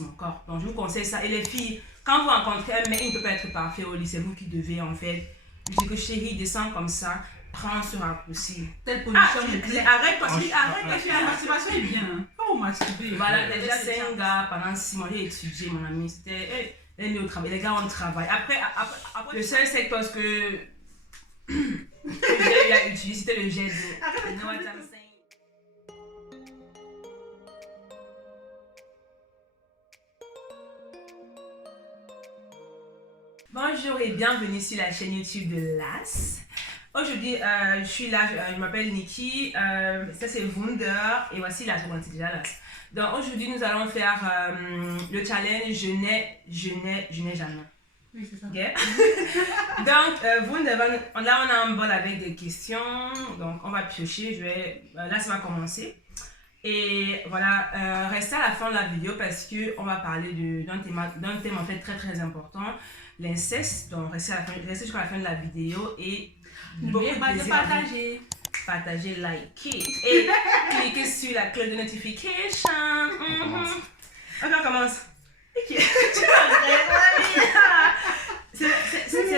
mon corps. Donc je vous conseille ça. Et les filles, quand vous rencontrez un mec, il ne peut pas être parfait au lit, c'est vous qui devez en fait. Je dis que chérie, descends comme ça, prends ce raccourci. Telle position, arrête parce que la masturbation est bien. Hein. Faut masturber. Voilà, déjà c'est un gars, pendant 6 mois, j'ai étudié, mon ami, c'était... Elle est au travail, les gars on travaille. Après le seul secteur que j'ai eu à utiliser, c'était le jet d'eau. You know what I'm saying? Bonjour et bienvenue sur la chaîne YouTube de Las. Aujourd'hui, je suis là, je m'appelle Nikki, ça c'est Wunder et voici Las, on est déjà Las. Donc aujourd'hui, nous allons faire le challenge Je n'ai jamais. Oui, c'est ça. Okay? Donc, Wunder, là on a un bol avec des questions, donc on va piocher, là ça va commencer. Et voilà, restez à la fin de la vidéo parce qu'on va parler d'un thème en fait très important, l'inceste. Donc restez jusqu'à la fin de la vidéo et n'oubliez pas de partager. Partagez, likez et cliquez sur la cloche de notification. Ok, on commence. Ok. C'est là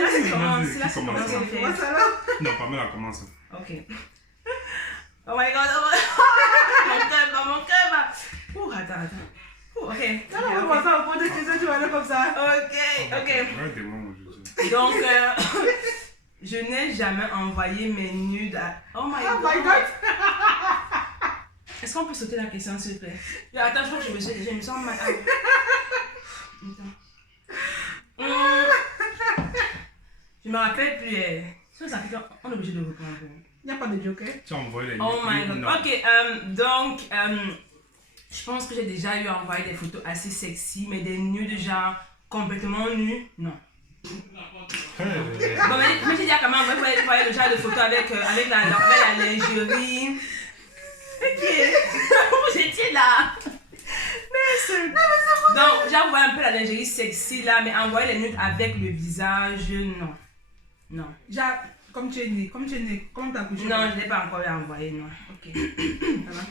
que commence. C'est là que commence en fait. Non, Pamela commence. Ok. Oh my god, mon cœur. Ouh, attends. Ok. On va faire un point de questions, tu vas aller comme ça. Ok. Donc, je n'ai jamais envoyé mes nudes à... Oh my god. Est-ce qu'on peut sauter la question, s'il te plaît? Attends, je crois que je me sens mal. Je me rappelle plus. On est obligé de reprendre. Il n'y a pas de joker. Tu as envoyé les Oh my god. Ok, donc, je pense que j'ai déjà eu à envoyer des photos assez sexy, mais des nudes genre complètement nus, non. Bon, mais j'ai dit quand même, on va envoyer le genre de photos avec la lingerie. Ok. J'étais là. Donc, j'ai envoyé un peu la lingerie sexy là, mais envoyer les nudes avec le visage, non. Genre, comme tu es né, comme t'as couché. Non, je ne l'ai pas encore envoyé, non. Ok. Ça va?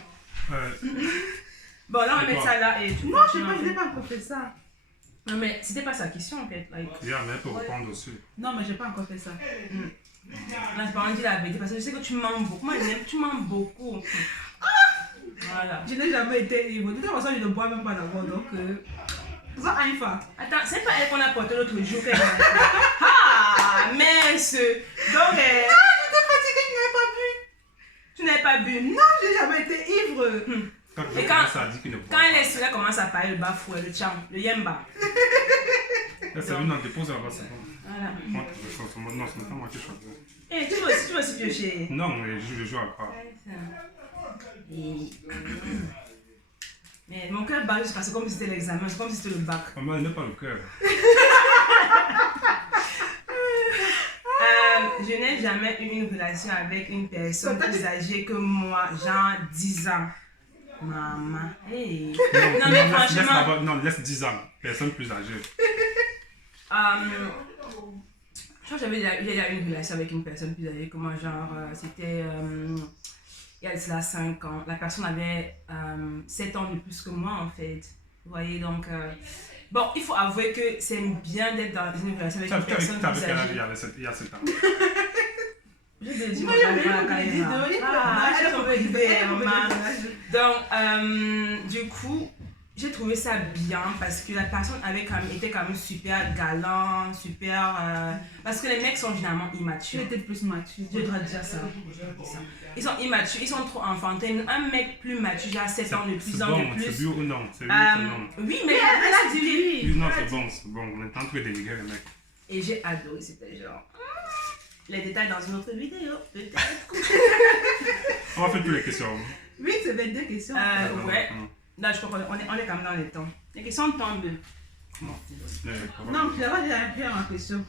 Bon, là, on va mettre ça là et tout. Non, je n'ai pas encore fait ça. Non, mais c'était pas sa question en fait. Yeah, mais elle peut répondre dessus. Non, mais je n'ai pas encore fait ça. Là, c'est pas on dit la vérité parce que je sais que tu mens beaucoup. Moi, tu mens beaucoup. Voilà. Je n'ai jamais été ivre. De toute façon, je ne bois même pas d'abord. Donc, ça a une fois. Attends, c'est pas elle qu'on a porté l'autre jour. Ah, mince. Donc, Non, j'étais fatiguée, je n'avais pas bu. Tu n'avais pas bu? Non, je n'ai jamais été ivre. Et quand elle est sûre, elle commence à parler le bafoué, le cham, le yemba. C'est lui, non, dépose là-bas, c'est bon. Voilà. Non, ce n'est pas moi qui choisis. Eh, tu veux aussi piocher? Non, mais je joue à quoi? Mais mon cœur bat juste parce que comme si c'était l'examen, c'est comme si c'était le bac. Maman, elle n'a pas le cœur. Je n'ai jamais eu une relation avec une personne plus âgée que moi, genre 10 ans. Maman, hey. Non, mais franchement... Non, laisse 10 ans, personne plus âgée. Je crois que j'avais déjà eu une relation avec une personne plus âgée que moi, genre c'était il y a cela 5 ans. La personne avait 7 ans de plus que moi en fait. Vous voyez, donc... bon, il faut avouer que c'est bien d'être dans une relation avec une personne plus âgée. Il y a 7 ans. Je te dis, Non, il y a donc, du coup, j'ai trouvé ça bien parce que la personne était quand même super galant, super... parce que les mecs sont généralement immatures. Tu étais plus mature. Je dois dire ça. Ils sont immatures, ils sont trop enfantins. Un mec plus mature, genre 7 ans de plus, de plus. C'est bio ou non? C'est bio ou non? Oui, mais elle a dit oui. Non, c'est bon. On est en train de dénigrer les mecs. Et j'ai adoré, c'était genre... Les détails dans une autre vidéo, peut-être. On va faire toutes les questions. Oui, c'est 22 questions. Ouais. Là, je crois qu'on est quand même dans les temps. Les questions tombent. Non, tu vas déjà faire ma question.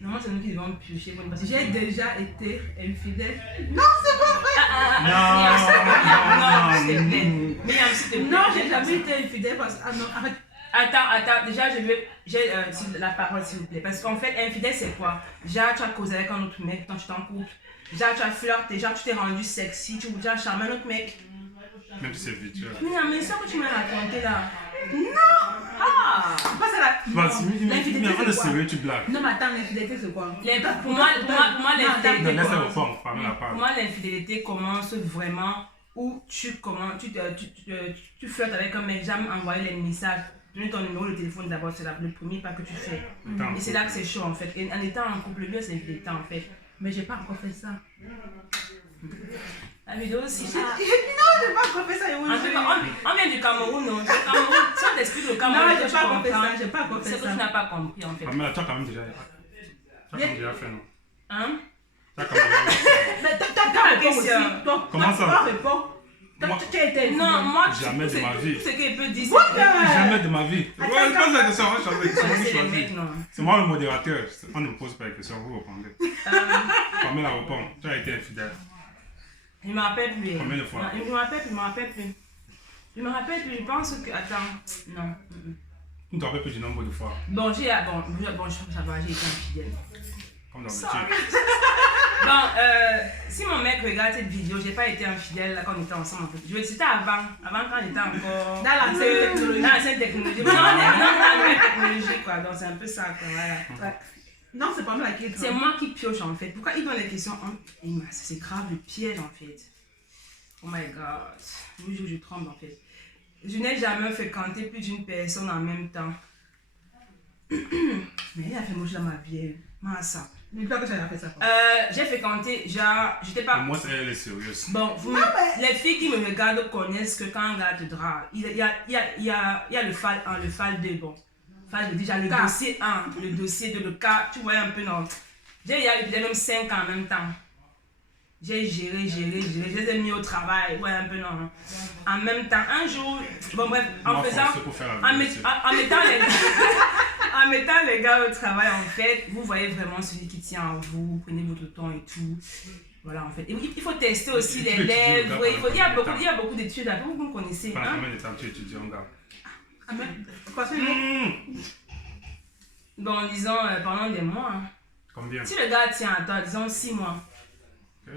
Non, c'est nous qui devons piocher. J'ai déjà été infidèle. Non, c'est pas vrai. Non, s'il te plaît. Non, j'ai jamais été infidèle parce que... Ah non, arrête. Attends, déjà j'ai la parole s'il vous plaît. Parce qu'en fait, infidèle c'est quoi? Genre tu as causé avec un autre mec quand tu t'en couple. Genre tu as flirté, genre tu t'es rendu sexy, tu as charmé un autre mec. Même si c'est virtuel. Mais non, mais ça que tu m'as raconté là. Ah! Pas ça là. Vas-y, mais L'infidélité, avant de c'est quoi? sérieux, tu blagues. Non, mais attends, l'infidélité, c'est quoi? Pour moi, Non, l'infidélité laisse-la commence. répondre, Pamela Pour parle. moi, l'infidélité commence vraiment où tu flirtes avec un mec, jamais envoyer les messages, donner ton numéro de téléphone d'abord, c'est le premier pas que tu fais. Attends, Et c'est là que c'est chaud en fait. Et en étant en couple, le mieux c'est l'infidélité en fait. Mais j'ai pas encore fait ça. La vidéo aussi. Non, j'ai pas encore fait ça. En tout cas, on vient du Cameroun, non? Le Cameroun, si on t'explique le Cameroun, Non, que j'ai tu pas encore fait comprends, ça. J'ai pas encore fait c'est que tu ça. n'as pas compris en fait. Pamela, tu as quand même déjà fait, non? Hein? Tu as quand même déjà fait. Mais t'as répondu aussi. question. Comment ça? Toi, réponds. Moi- Tu as été Non, moi, Jamais de ma vie. tout ce qu'il peut dire, What c'est the- Jamais de ma vie. Attends, Ouais, pose la question, on va changer. C'est moi qui c'est les choisis. mecs, non. C'est moi le modérateur. On ne me pose pas les questions, vous répondez. Pamela répond. Tu as été infidèle. Je me rappelle plus. Combien de fois? Je me rappelle plus. Je pense que. Attends. Non. Tu ne te rappelles plus du nombre de fois, Bon, j'ai été infidèle. comme Ça. d'habitude. Bon, si mon mec regarde cette vidéo, j'ai pas été infidèle là, quand on était ensemble en fait. C'était avant quand on était encore. Dans l'ancienne technologie. Dans l'ancienne technologie. Non, on est dans la nouvelle technologie quoi, donc c'est un peu ça quoi, voilà. Ouais. Non, c'est pas moi qui est C'est moi qui pioche en fait. Pourquoi il donne les questions c'est grave le piège en fait. Oh my god. Oui, je tremble en fait. Je n'ai jamais fréquenté plus d'une personne en même temps. Mais il a fait mouche dans ma vie. Massa. Dis-toi que j'avais fait ça. Quoi. J'ai fréquenté, genre, j'étais pas. Moi, elle est sérieuse. Bon, les filles qui me regardent connaissent que quand un gars te drague, il y a le FAL 1, le FAL 2, bon. FAL 2, déjà le Cas. dossier 1, le dossier 2, le cas, tu vois un peu, non. J'ai même 5 ans en même temps. J'ai géré, je les ai mis au travail, ouais, un peu, non. En même temps, un jour, bon, bref, en faisant. En mettant les gars au travail, en fait, vous voyez vraiment celui qui tient en vous, vous prenez votre temps et tout. Voilà, en fait. Et il faut tester aussi les lèvres. Il y a beaucoup d'études là, vous me connaissez. Pendant Hein? combien de temps tu étudies un gars? Ah, mais, quoi, c'est Bon, disons, pendant des mois. Hein. Combien? Si le gars tient à toi, disons 6 mois. Ok.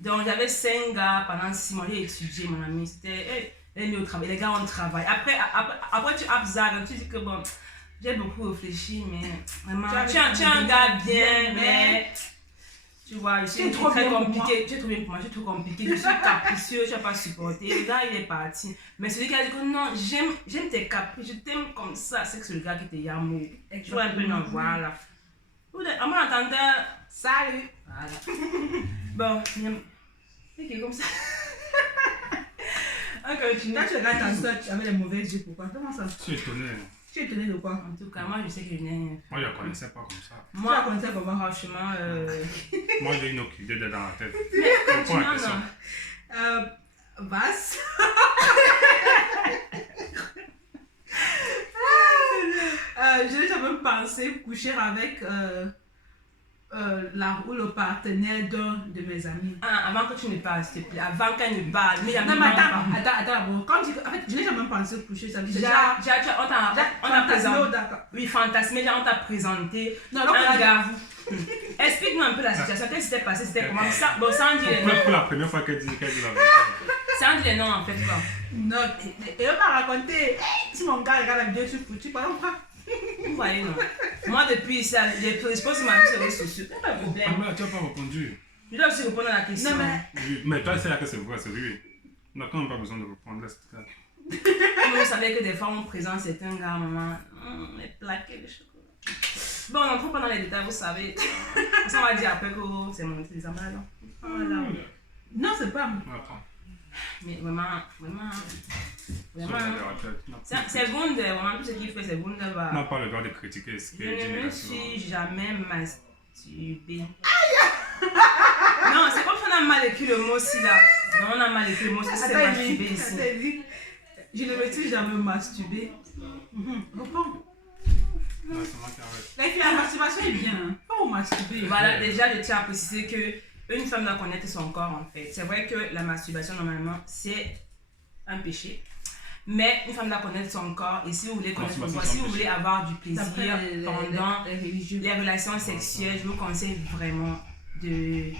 Donc, j'avais 5 gars pendant 6 mois. J'ai étudié, mon ami. C'était. Les au travail, les gars, on travaille. Après tu abzagues, tu dis que bon. J'ai beaucoup réfléchi, mais vraiment, tu es un gars bien, mais tu vois, je suis trop très bien pour compliqué. Tu es trop bien pour moi, je suis trop compliqué, je suis capricieux, je n'ai pas supporté. Le gars, il est parti. Mais celui qui a dit que non, j'aime tes caprices, je t'aime comme ça, c'est que c'est le gars qui te yamo. Tu vois un peu, non, voilà. En m'entendant, salut. Voilà. Bon, c'est comme ça. On continue. Quand tu regardes ta soeur, tu avais les mauvaises yeux, pourquoi? Comment ça? Je suis étonné. Tu es étonné de quoi? En tout cas, moi, je sais que je n'ai. Moi, je ne la connaissais pas comme ça. Tu la Moi, connaissais comment? franchement, Moi, j'ai une autre idée dans la tête. mais Réponds à la non, question. non. Basse. Je n'ai jamais pensé coucher avec le partenaire d'un de mes amis. Ah, avant que tu ne parles, s'il te plaît, avant qu'elle ne parle, mais Non, mais attends, bon, quand en fait, je n'ai jamais pensé coucher, ça veut dire on t'a présenté. d'accord. Oui, fantasmé, on t'a présenté. Non, donc, Un gars. Explique-nous un peu la situation. Qu'est-ce qui s'était passé? C'était comment ça? Bon, sans dire les noms. Pour la première fois qu'elle dit la vérité. Sans dire les noms, en fait, quoi. Non, et on m'a raconté, si mon gars regarde la vidéo, je suis foutu, par exemple. Vous voyez, non. Moi, depuis ça, je pose ma vie sur les réseaux sociaux. Pas de problème. Pamela, tu n'as pas répondu. Je dois aussi répondre à la question. Non, mais Oui, mais toi, c'est là que c'est vrai, c'est lui. On n'a quand même pas besoin de répondre. Laisse faire. Vous savez que des fois, on présente certains gars, maman, les plaqués de chocolat. Bon, on n'entre pas dans les détails, vous savez. Ça, on va dire après que c'est monté les emballades. Voilà. non, c'est pas. Attends. Mais vraiment. Sur la tête. C'est Bunde, vraiment, tout ce qu'il fait, c'est Bunde. On n'a pas le droit de critiquer ce qui Je est dit ne me négativement. suis jamais masturbée. Non, c'est comme si on a mal écrit le mot aussi là. Non, on a mal écrit le mot, c'est masturbé ici. Je ne me suis jamais masturbée. Réponds. Non, c'est moi qui arrête. La fille, la masturbation est bien. Hein. Pas vous masturber. Voilà, déjà, je tiens à préciser que une femme doit connaître son corps en fait. C'est vrai que la masturbation, normalement, c'est un péché. Mais une femme doit connaître son corps et si vous voulez connaître son corps, si vous voulez avoir du plaisir pendant les relations sexuelles, je vous conseille vraiment de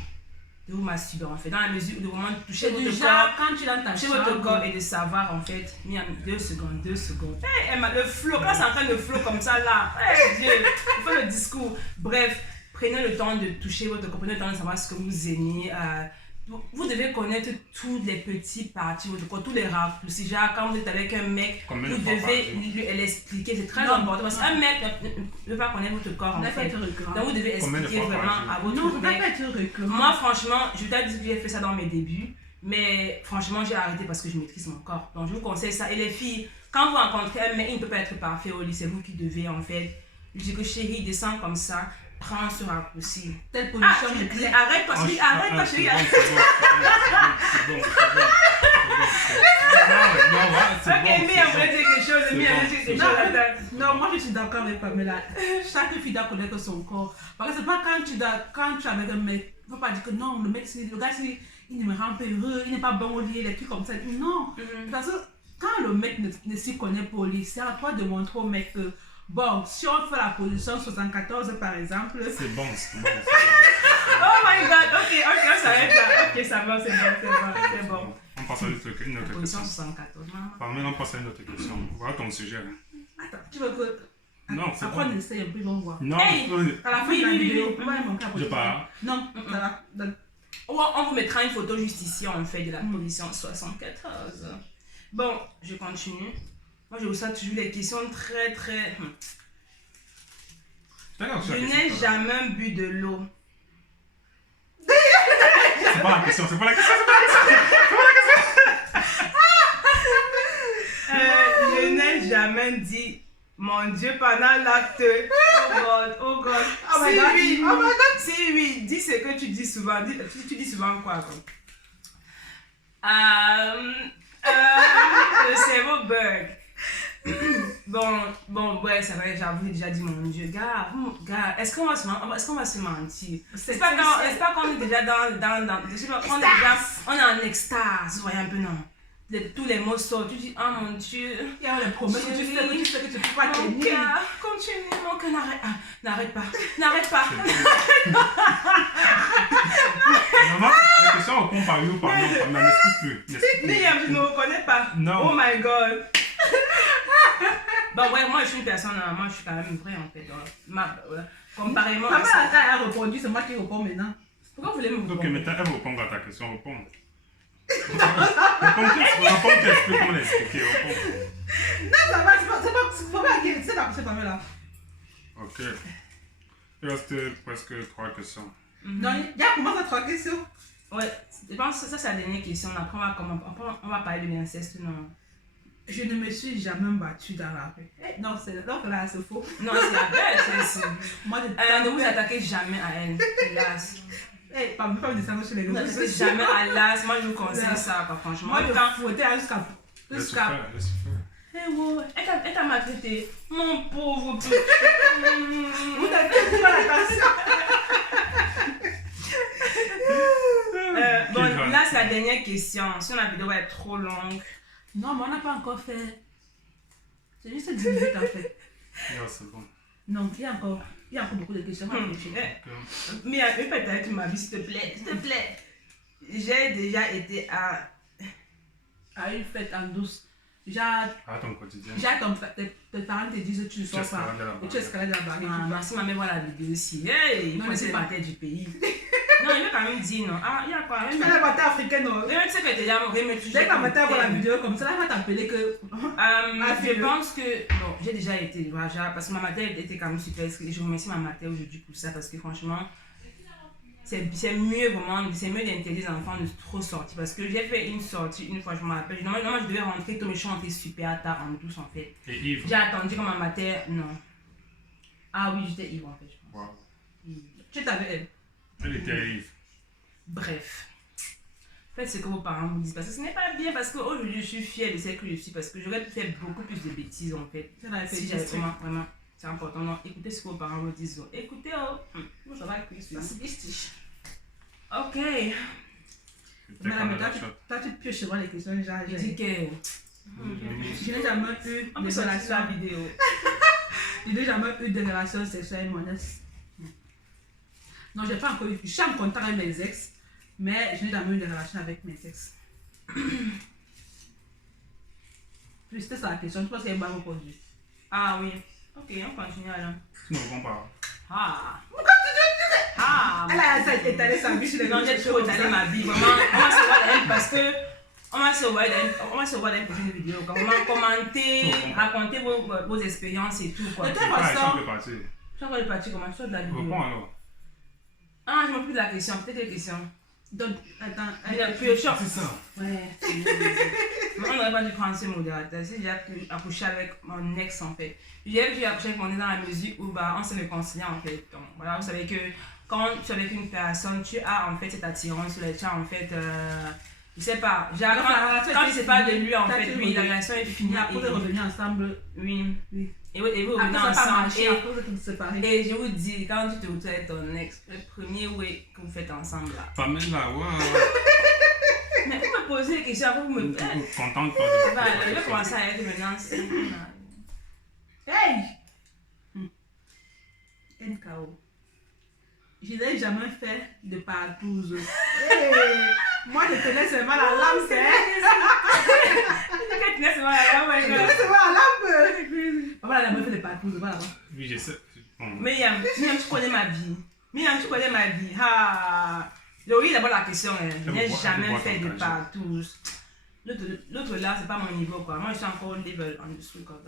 de vous masturber en fait, dans la mesure de vraiment toucher C'est votre du corps. genre quand tu es dans ta Toucher votre chambre. corps et de savoir en fait, Miam, 2 secondes. Hey, Emma, le flow, quand c'est en train de flow comme ça là, hey Dieu, il faut le discours. Bref, prenez le temps de toucher votre corps, prenez le temps de savoir ce que vous aimez. Vous devez connaître toutes les petites parties de votre corps, tous les raccourcis. Genre, quand vous êtes avec un mec, Combien de vous fois par devez jour? lui l'expliquer. C'est très Non, important parce qu'un mec ne veut pas connaître votre corps en On n'a pas fait. été récurrent. Donc, vous devez Combien de expliquer fois par vraiment jour? à votre Non, on n'a mec. pas été récurrent. Moi, franchement, je dois dire que j'ai fait ça dans mes débuts, mais franchement, j'ai arrêté parce que je maîtrise mon corps. Donc, je vous conseille ça. Et les filles, quand vous rencontrez un mec, il ne peut pas être parfait au lit, c'est vous qui devez en fait. Je dis que chérie, descends comme ça, prends ce raccourci. Telle Ah, position de clé. arrête-toi, chérie, arrête-toi, C'est chérie. bon, c'est bon. Ok, Mia voulait dire quelque chose, Mia voulait dire quelque chose. Attends. Non, moi je suis d'accord avec Pamela. Chaque fille doit connaître son corps. Parce que c'est pas quand tu es avec un mec, il ne faut pas dire que non, le gars, il me rend pas heureux, il n'est pas bon au lit, des trucs comme ça. Non, parce que quand le mec ne s'y connaît pas au lit, c'est à toi de montrer au mec que, bon, si on fait la position 74 par exemple. C'est bon. Oh my god, ok, on s'arrête là. Ok, ça va, c'est bon. On passe à une autre Position question. 74, maman. Maintenant, on passe à une autre question. Voilà ton sujet. Là. Attends, tu veux que. Non, c'est Après, bon. on essaye un peu, on voit. Non, Hey! À la fin Oui, de la oui, vidéo, oui. on va manquer à je pars. Non, ça va. On vous mettra une photo juste ici en fait de la position 74. Bon, je continue. Moi, je vous sens toujours les questions très. D'accord, Je n'ai jamais bu de l'eau. C'est pas la question, c'est pas la question. Je n'ai jamais dit mon Dieu pendant l'acte. Oh God. Oh my Si God. oui, Oh my God. Si oui, dis ce que tu dis souvent. Tu dis souvent quoi le cerveau bug. Bon, ouais, c'est vrai, j'avoue, j'ai déjà dit mon Dieu, gars, est-ce qu'on va se mentir? C'est pas qu'on est déjà je sais pas, on est en extase, vous voyez un peu, non? Tous les mots sortent, tu dis, oh mon Dieu. Il y a les promesses que tu sais que tu peux pas Mon tenir. cœur, continue, mon cœur, n'arrête pas. Maman, la question répond par oui ou par non. Mais n'explique plus. Mais je ne reconnais pas. Non. Oh my God. Bon, ouais, moi je suis une personne, moi je suis quand même vraie en fait. Comparément à Maman, ça. elle a répondu, c'est moi qui réponds maintenant. Pourquoi vous voulez me Ok, répondre? mais elle répond à ta question, réponds. Réponds, tu expliques comment l'expliquer, réponds. Non, ça va, c'est pas mal là. Ok. Il reste presque 3 questions. Non, il y a comment ça 3 questions? Ouais, je pense que ça c'est la dernière question. Après on va parler de l'inceste, non? Je ne me suis jamais battue dans la rue. Non, donc là, c'est faux. Non, c'est la belle, c'est. Moi, Ne vous attaquez jamais à elle, hélas. Pas me descendre sur les Ne vous réseaux attaquez sociaux. jamais à l'as. Moi je vous conseille ça, quoi, franchement. Moi, je Quand- fouettais jusqu'à. Laisse faire. Eh ouais, elle t'a maltraité. Mon pauvre petit. Vous n'avez pas l'attention. Bon, là c'est la dernière question. Sinon la vidéo va être trop longue. Non, mais on n'a pas encore fait. C'est juste 10 minutes en fait. C'est bon. Non, il y a encore beaucoup de questions. à réfléchir. Mais peut-être tu m'as vu, s'il te plaît. J'ai déjà été à. À une fête en douce. Genre, À ton quotidien. tes parents te disent que tu ne sors pas. Et tu escalades la barrière. Ah, merci, ma mère voit la vidéo aussi. Hey, il Non, faut mais se c'est partir du pays. Non, il m'a quand même dit non. Ah, il y a quoi? Tu fais la bataille africaine, non? Tu sais que déjà, remet toujours. Dès que la bataille voit la vidéo comme ça, elle va t'appeler que. Je pense que. Bon, j'ai déjà été Raja parce que ma mater était quand même super. Je remercie ma mater aujourd'hui pour ça parce que franchement, c'est mieux vraiment, c'est mieux d'interdire les enfants de trop sortir. Parce que j'ai fait une sortie une fois, je me rappelle. Normalement, je devais rentrer, mais je suis rentrée super tard en douce en fait. Et Yves. J'ai attendu comme ma mater, non. Ah oui, j'étais ivre en fait, je pense. Wow. Tu es avec elle. Elle était Yves. Bref. Faites ce que vos parents vous disent parce que ce n'est pas bien parce qu'aujourd'hui je suis fière de ce que je suis parce que j'aurais pu faire beaucoup plus de bêtises en fait. Si j'avais vraiment, c'est important. Non, écoutez ce que vos parents vous disent. Écoutez, oh, ça va cuire. Ok. Madame, toi, tu pioches souvent les questions. Genre, Je dis que. je n'ai jamais eu On peut de sortir relations. la vidéo. Je n'ai jamais eu de relations sexuelles monnaie. Non, j'ai pas encore eu. Je suis en contact avec mes ex. Mais je n'ai jamais eu de relation avec mes ex. C'était ça la question, je pense qu'elle m'a répondu. Ah oui. Ok, on continue alors. Tu ne réponds pas. Ah. Ah. Elle a étalé sa vie sur les Non, j'ai trop étalé ma vie. Vraiment, on va se voir d'elle parce que on va se voir dans une prochaine vidéo. Comment commenter, raconter vos expériences et tout. Quoi. De toute Ah, façon, ça peut partir. Je vais partir comment je de la vidéo. Réponds alors. Ah, je m'en plus de la question. Peut-être des questions. donc, attends. Puis, C'est ça. ouais. On n'aurait pas dû prendre ce modérateur. Si j'ai accouché avec mon ex en fait. J'ai accouché avec mon ex dans la mesure où bah, on s'est réconcilié en fait. Donc voilà, vous savez que quand tu es avec une personne, tu as en fait cette attirance sur les tu as en fait. Je sais pas. Quand tu sais pas de lui en fait, oui, la relation est finie. Après de revenir ensemble. Oui. Oui. Et vous revenez Après ça pas ensemble. marché, après vous êtes séparés. Et je vous dis, quand tu te retrouves avec ton ex, le premier way que vous faites ensemble là. Pamela, waouh. Mais vous me posez des questions, après vous me. Contente pas Je vais commencer à être maintenant. Hey! NKO. Je n'ai jamais fait de partouze. Hey! Moi, je tenais seulement la lampe, c'est. Tu tenais seulement la lampe, Je tenais seulement la lampe. Voilà, elle a jamais fait de partouze, voilà. Oui, je sais. Bon. Myriam, tu connais ma vie. Myriam, tu connais ma vie. Ah! Oui, d'abord la question, je n'ai jamais fait de partouze. L'autre là, c'est pas mon niveau quoi. Moi, je suis encore level en dessous quoi.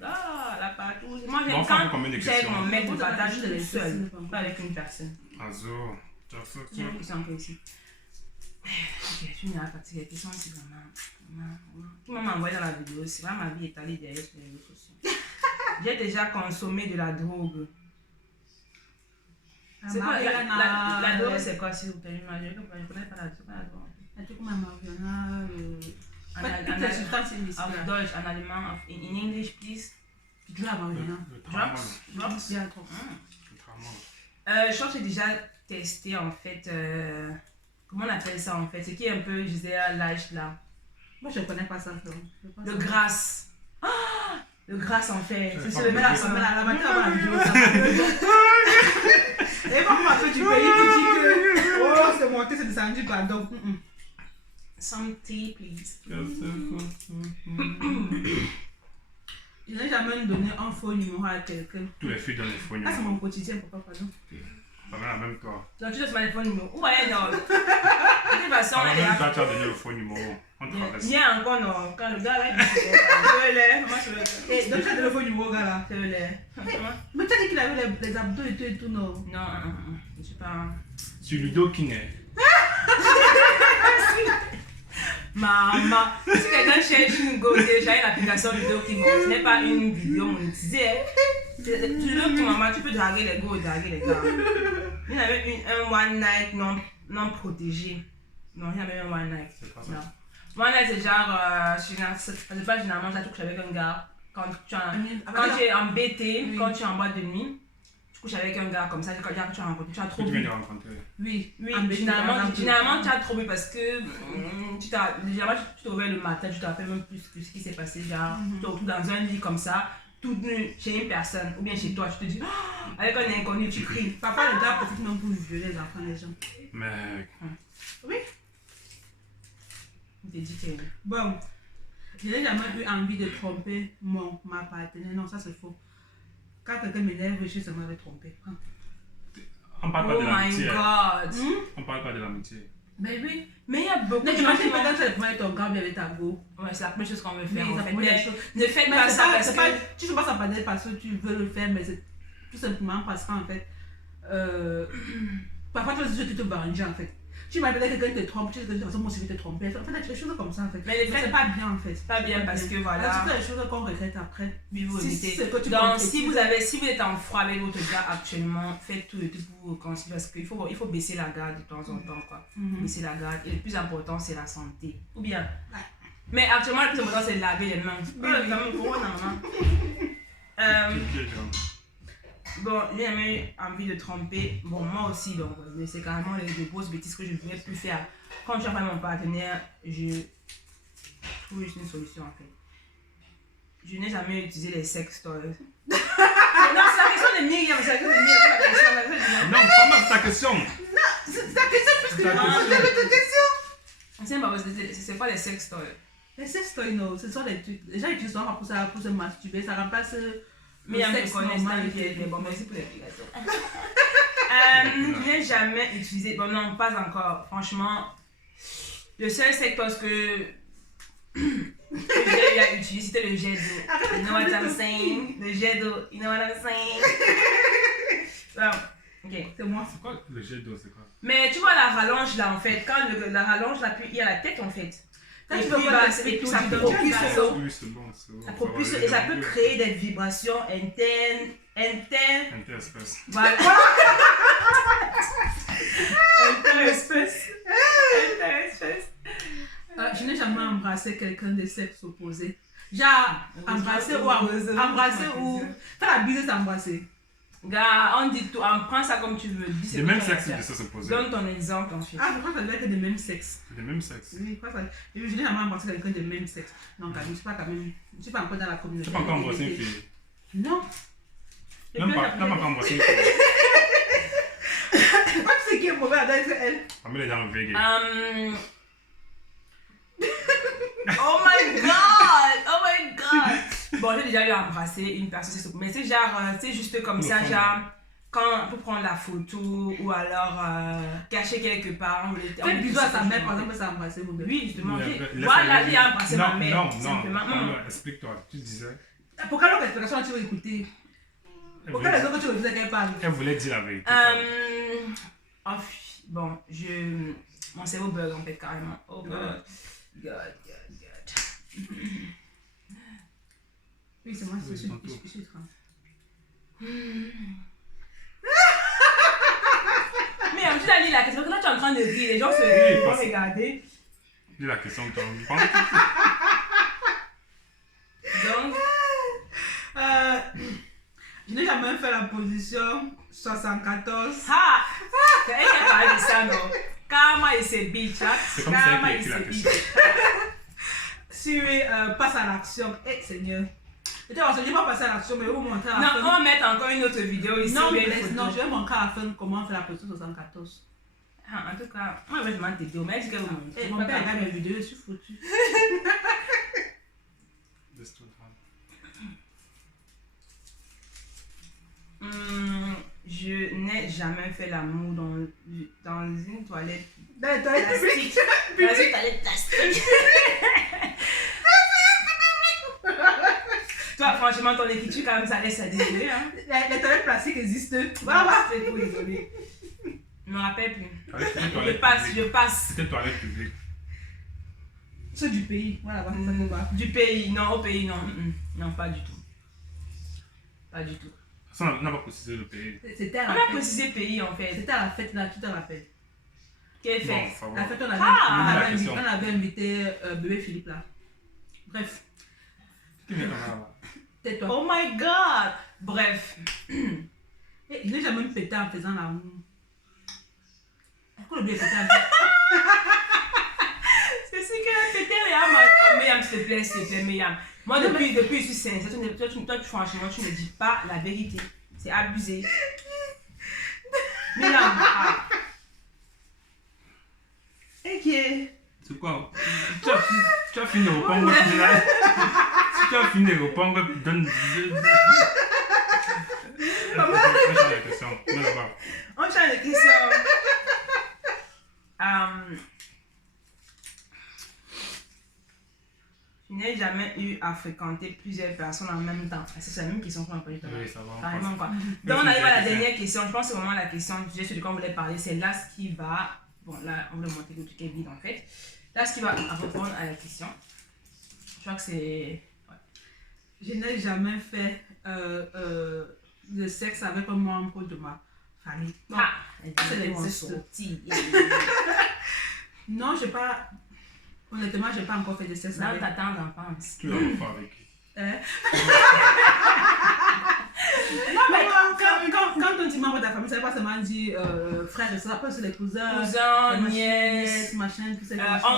La partouze. Moi, j'aime quand j'ai mon mec, je partage tout seul, pas avec une personne. Azo, tu as fait J'ai une question encore ici. Ok, je suis fatiguée. La question c'est vraiment. Tout le monde m'a envoyé dans la vidéo. C'est vraiment ma vie étalée derrière sur les réseaux sociaux. J'ai déjà consommé de la drogue. C'est quoi la drogue? C'est quoi s'il vous plaît? Je ne connais pas la drogue. Un truc comme un marijuana. Toutes les substances illicites. Of Deutsch, en allemand, in English, please. Tu joues à marijuana. Drops? Bien trop. Je crois que j'ai déjà testé en fait. Comment on appelle ça en fait? Ce qui est un peu, je disais, l'âge là. Moi, je ne connais pas ça. Le grasse. Le grasse en fait. C'est sur le Mais la matin avant la vidéo, ça va. Et quand on fait du pays, tu dis que oh, c'est monté, c'est descendu, pardon. Some tea, please. Je n'ai jamais donné un faux numéro à quelqu'un. Tous les filles donnent les faux Ah, c'est numéros. mon quotidien, papa, pardon. Pamela, même toi. Donc tu laisses mon téléphone numéro. Où est non? De toute façon, Même toi, tu as donné le faux numéro. On traverse. il y a encore non. Quand le gars là, il dit je l'ai. Moi je l'ai. Et donc, tu as donné le faux numéro, gars là. Je l'ai. Mais tu as dit qu'il avait les abdos et tout, non? Non, je suis pas. Sur Ludo King est. Maman, si quelqu'un cherche une go, télécharger l'application vidéo qui monte, ce n'est pas une vidéo monétisée. Tu veux que maman, tu peux draguer les go, draguer les gars. Il y avait un one night non protégé. Non, il y avait un one night. C'est pas ça. Non. One night, c'est genre, c'est pas généralement, tu couches avec un gars quand tu es en BT, quand tu es en boîte de nuit. Tu couches avec un gars comme ça, quand tu as rencontré, tu as trop Que tu bu. viens de rencontrer. Oui, Oui, généralement tu as trop bu parce que généralement tu te réveilles le matin, tu te rappelles même plus ce qui s'est passé. Genre, tu te retrouves dans un lit comme ça, tout nu, chez une personne, ou bien chez toi, tu te dis, avec un inconnu, tu cries. Papa, le gars profite même pour violer les enfants des gens. Mais. Oui. Il te dit que. Bon, je n'ai jamais eu envie de tromper ma partenaire. Non, ça c'est faux. Quand quelqu'un m'énerve, je suis seulement trompé. On parle pas Oh de my l'amitié. god! On parle pas de l'amitié. Mais oui. Mais il y a beaucoup de Mais gens imagine qui que quand vont. tu es avec ton gars, bien avec ta go. Ouais, c'est la première chose qu'on veut Oui, faire en ça fait. pourrait Mais être chaud. ne faites Mais pas c'est ça pas, parce c'est que. pas, tu ne fais pas ça parce que tu veux le faire, mais c'est tout simplement parce qu'en fait, parfois tu veux te venger en fait. Tu m'appelles quelqu'un te trompe, tu sais que moi aussi je vais te tromper. En fait, des choses comme ça en fait. Mais les c'est pas bien en fait. C'est pas bien parce que voilà. Tu fais des choses qu'on regrette après. Vous Si évitez. c'est que tu Donc, concrétises. si vous êtes en froid avec votre gars actuellement, faites tout le tout pour vous réconcilier parce qu'il faut baisser la garde de temps en temps. Quoi. Baisser la garde. Et le plus important, c'est la santé. Ou bien. Ouais. Mais actuellement, le plus important, c'est de laver les mains. Bon, j'ai jamais eu envie de tromper. Bon, moi aussi, donc, mais c'est carrément des grosses bêtises que je ne voulais plus faire. Quand je suis avec mon partenaire, je trouve juste une solution en fait. Je n'ai jamais utilisé les sex toys. Non, c'est la question de Myriam, c'est la question de Myriam. Non, pas mal ta question. C'est ta question plus C'est quoi les sex toys? Les sex toys, non, ce sont des trucs. Les gens utilisent ça pour se masturber, ça remplace. Mais il y a sexe normal. bon, merci pour l'explication. Je n'ai jamais utilisé, bon non, pas encore, franchement. Le seul sex toy que j'ai eu à utiliser, c'était le jet d'eau. You know what I'm saying? Le jet d'eau, you know what I'm saying? Bon, ok. C'est moi. C'est quoi le jet d'eau, c'est quoi? Mais tu vois la rallonge là en fait, quand la rallonge là, puis il y a la tête en fait. Quand Et tu puis, veux bah, voir et puis ça tu donnes propulse un l'eau. Oui, c'est bon, c'est bon. Ça propulse et ça peut créer des vibrations internes. Interespèce. Voilà. Interespèce. Je n'ai jamais embrassé quelqu'un de sexe opposé. Genre, embrasser ou. Faire la bise, c'est embrasser. Gars, on dit tout, on prend ça comme tu veux. Dis Des mêmes sexes de sexe opposé. Donne ton exemple en fait. Ah, je crois que ça doit être des mêmes sexes. Des mêmes sexes. Oui, je crois que ça. Je n'ai jamais embrassé quelqu'un de même sexe. Non, je ne suis pas quand même. Je ne suis pas encore dans la communauté. Tu n'as pas encore embrassé une fille. Non. Même pas embrassé une fille. Moi, tu sais qui est mauvais, elle doit être elle. Pamela est dans le vegan. Oh my god! Oh my god! Bon, j'ai déjà eu à embrasser une personne, mais c'est genre, c'est juste comme ça, genre, quand pour prendre la photo ou alors cacher quelque part. Fais le bisou à sa mère, par exemple, ça a embrassé mon bébé. Oui, justement. Voilà, j'ai embrassé ma mère. Non, simplement. explique-toi. Tu disais. Pourquoi l'autre explication tu veux écouter? Pourquoi les autres tu refuses qu'elle parle? Elle voulait dire la vérité. Bon, mon cerveau bug en fait carrément. Oh god. God. Oui, c'est moi, je suis trans. Mais tu l'as dit la question, parce que là tu es en train de rire, les gens se vont regarder. Dis la question que tu as Donc, je n'ai jamais fait la position 74. ah! C'est elle qui a parlé de ça, non? Karma et ses bitches, hein? C'est comme ça Karma qu'elle a et écrit la ses question. bitches. Si oui, passe à l'action. Eh, Seigneur. Je ne vais pas passer à l'action, mais je vais vous montrer à la Non, fin. on va mettre encore une autre vidéo ici. Non, bien une mais photo. non, je vais montrer à la fin comment faire la position 74. Ah, en tout cas, moi je vais demander vidéo, mais elle dit qu'elle vous montre. Eh, mon père regarde mes vidéos, je suis foutu. Je n'ai jamais fait l'amour dans une toilette Dans les toilettes plastique. publiques. Dans une toilette plastique. Toi, franchement, ton écriture, quand même, ça laisse à désirer. Hein? Les toilettes plastiques existent. Voilà, c'est tout, désolé. Je me rappelle plus. Je passe. C'était toilette publique. Ceux du pays. Voilà, ça me va. Du pays, non, au pays, non. Non, pas du tout. Pas du tout. Ça, on n'a pas précisé le pays. C'était à On la a fête. précisé pays en fait. C'était à la fête, là, tu te rappelles. Quelle Bon, fête? ça La va. fête, on Ah, avait invité bébé Philippe là. Bref, Qui met ton là? tais-toi. Oh my god! Bref. Eh, je n'ai jamais pété en faisant l'amour. Pourquoi le bébé pété en C'est sûr que pété, Myam, s'il te plaît, Myam. Moi, depuis je suis sincère. Toi, franchement, tu ne dis pas la vérité. C'est abusé. Myam. Ok. C'est quoi? Tu as fini de répondre. Tu as fini de répondre. Donne. On change la question. On change de question. Je n'ai jamais eu à fréquenter plusieurs personnes en même temps. C'est la même question qu'on a posée tout à l'heure. Oui, ça va. Carrément quoi. Donc on arrive à la dernière question. Je pense que c'est vraiment la question du sujet sur lequel on voulait parler. C'est là ce qui va. Bon, là, on voulait montrer que tout est vide en fait. Là, ce qui va répondre à la question. Je crois que c'est. Ouais. Je n'ai jamais fait de sexe avec un membre de ma famille. Non, Ah, c'est les sorties. non, j'ai pas. Honnêtement, j'ai pas encore fait de sexe Dans avec. ta tendre enfance. Tu vas le faire avec qui? Non, mais quand on dit membre de ta famille, ça veut pas seulement dire frère et soeur, ça peut aussi les cousins, Cousin, les nièce, machin, tout ça.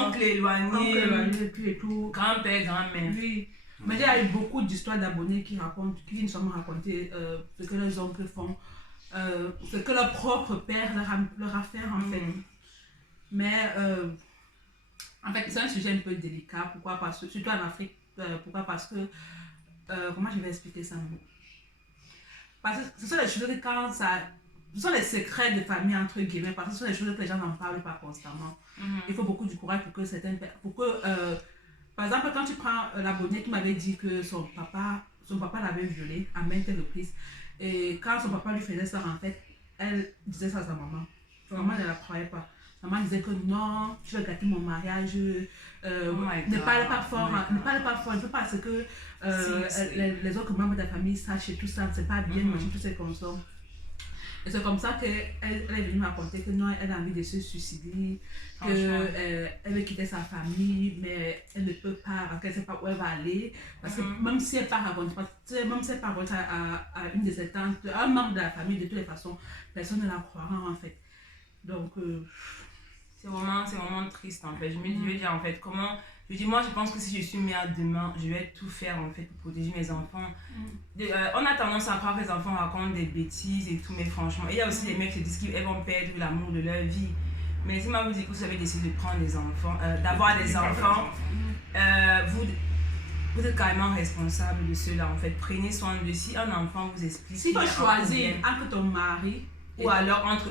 oncle éloigné, et tout. grand-père, grand-mère. Oui. Mais il y a eu beaucoup d'histoires d'abonnés qui viennent seulement raconter ce que leurs oncles font, ce que leur propre père leur a fait en fait. Mais en fait, c'est un sujet un peu délicat. Pourquoi? Parce que, surtout en Afrique. Pourquoi? Parce que, comment je vais expliquer ça? Parce que ce sont les choses que quand ça... Ce sont les secrets de famille, entre guillemets, parce que ce sont les choses que les gens n'en parlent pas constamment. Il faut beaucoup de courage pour que certaines... par exemple, quand tu prends l'abonné qui m'avait dit que son papa l'avait violée à maintes reprises, et quand son papa lui faisait ça, en fait, elle disait ça à sa maman. Sa maman ne la croyait pas. Sa maman disait que non, tu vas gâter mon mariage, ne parle pas fort, ne parle pas fort, ne fais pas ce que les autres membres de ta famille sachent et tout ça, c'est pas bien, tout c'est comme ça. Et c'est comme ça qu'elle est venue me raconter que non, elle a envie de se suicider, qu'elle veut quitter sa famille, mais elle ne peut pas, parce qu'elle ne sait pas où elle va aller. Parce que même si elle part raconter, à une de ses tantes, un membre de la famille, de toutes les façons, personne ne la croira en fait. Donc, c'est vraiment triste en fait. Je veux dire en fait, moi je pense que si je suis mère demain, je vais tout faire en fait pour protéger mes enfants. On a tendance à croire que les enfants racontent des bêtises et tout, mais franchement, il y a aussi des mecs qui disent qu'ils vont perdre l'amour de leur vie. Mais si moi vous dites que vous avez décidé de prendre des enfants, d'avoir des enfants, vous êtes carrément responsable de cela en fait. Prenez soin de si un enfant vous explique. Si tu choisis entre ton mari ou alors entre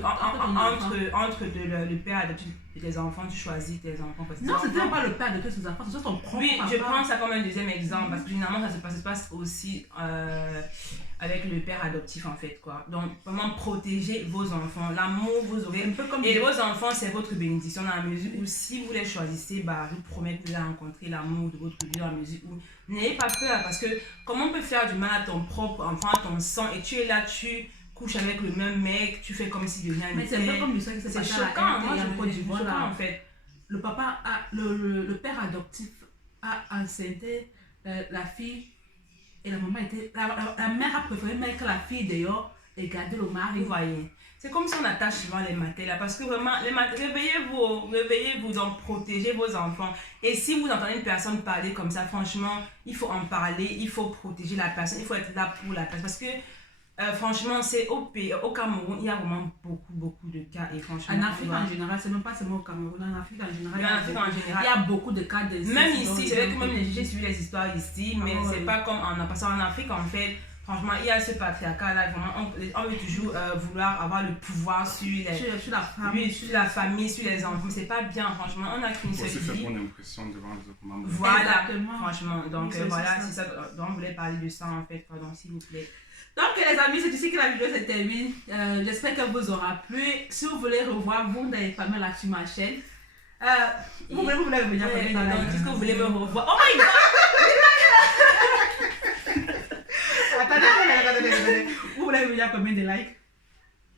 le père adoptif et tes enfants, tu choisis tes enfants. Parce que non, c'était pas le père de tous ses enfants, c'est ton propre oui, papa. je prends ça comme un deuxième exemple parce que généralement ça se passe aussi avec le père adoptif en fait quoi. Donc vraiment protéger vos enfants, l'amour vous aurez un peu comme et vos enfants c'est votre bénédiction dans la mesure où si vous les choisissez, je vous promets que vous allez rencontrer l'amour de votre vie dans la mesure où n'ayez pas peur parce que comment on peut faire du mal à ton propre enfant, à ton sang et tu es là, tu couches avec le même mec, tu fais comme si de rien n'était. Mais c'est un peu comme ça que c'est choquant, moi je vois là en fait. Le papa le père adoptif a enceinté la fille et la maman était la mère a préféré mettre la fille dehors et garder le mari. Vous voyez, c'est comme si on attache souvent les matins là parce que vraiment réveillez-vous donc protégez vos enfants et si vous entendez une personne parler comme ça, franchement il faut en parler, il faut protéger la personne, il faut être là pour la personne parce que franchement, c'est au Cameroun, il y a vraiment beaucoup de cas. Et franchement, en Afrique en général, c'est même pas seulement au Cameroun, en Afrique en général, il y a beaucoup de cas de... Même ici, c'est vrai que même j'ai suivi les histoires ici, mais c'est pas comme parce qu'en Afrique, en fait, franchement, il y a ce patriarcat-là, vraiment, on veut toujours vouloir avoir le pouvoir sur la famille, sur les enfants. C'est pas bien, franchement, on a qu'une seule vie. C'est faire prendre l'impression devant les autres membres. Voilà, franchement. Donc voilà, c'est ça dont on voulait parler de ça, en fait, donc s'il vous plaît. Donc les amis, c'est ici que la vidéo se termine. J'espère qu'elle vous aura plu. Si vous voulez revoir, vous n'avez pas mal là sur ma chaîne. Vous voulez revenir est-ce que vous voulez me revoir? Oh my god! Attendez. Vous voulez revenir combien de likes?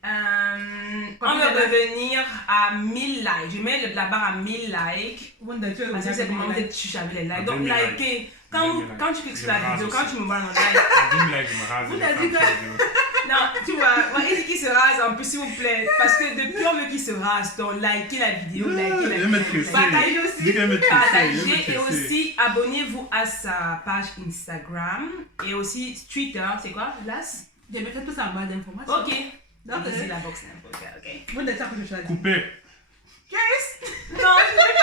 On va revenir à 1000 likes. Je mets la barre à 1000 likes. Parce que c'est comment vous êtes chuche avec les likes. Donc likez. Quand tu cliques sur la vidéo, quand tu me vois dans le live. À 10 000 likes, je me rase. Vous avez dit que... Non, tu vois, il dit qu'il se rase en plus, s'il vous plaît. Parce que depuis on veut qu'il se rase, donc likez la vidéo, partagez aussi, partagez et aussi abonnez-vous à sa page Instagram et aussi Twitter, c'est quoi? Las? Je mettrai tout ça en bas d'informations. Ok. Donc c'est la box d'infos, ok. Vous n'êtes pas que je choisis. Coupé. Qu'est-ce? Non, je ne